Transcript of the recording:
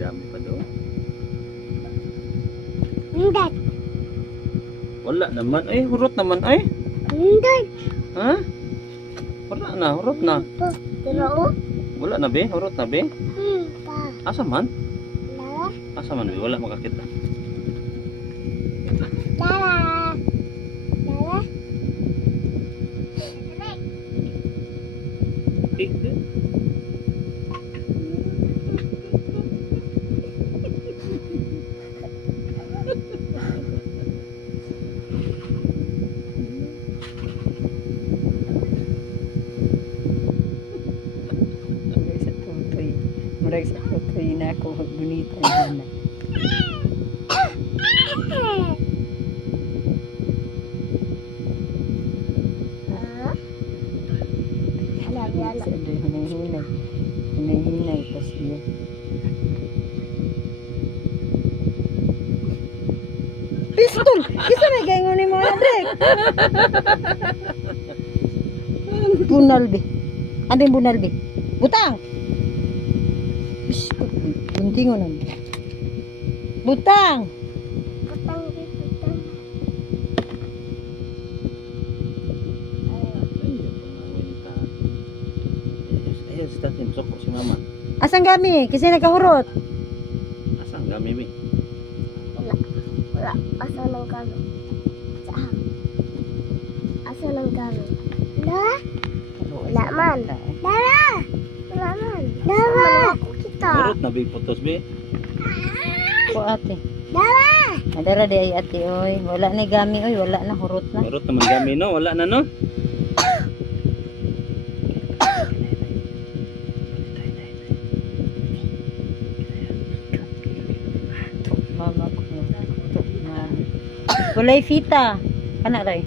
Dami pa doon. Hindi. Wala naman. Ay, hurot naman. Ay. Hindi. Ha? Wala na. Hurot na. Pero, Wala na, be. Hurot na, be. pa. Asa man? Lala. Asa man, be. Wala makakita. Lala. Lala. Eh, Murag sa tutoy na ako bonita na. Lala. Sa doy hinay-hinay. Hinay-hinay pa siya. Pistol! Kisa may gaingon ni mo na, Drek? Bunal, be. Ano yung bunal, be? Butang! Pistol. Buntingon na. Butang! Putang putang. ayun, si Tati. Masok si Mama. Asang gami? Kasi nagkahurot. Asang gami, be? Wala. Asa ng kano? Saan? Asa ng kano? Lala. Wala man. Lala. Wala man. Lala. Ako kita. Hurot na, be. Putos, be. Po ate. Lala. Adara di ay ate, oy. Wala ni gami, oy. Wala na, hurot na. Hurot naman gami, no? Wala na, no? Mama ko. Mama. Kulay fita. Kana ray.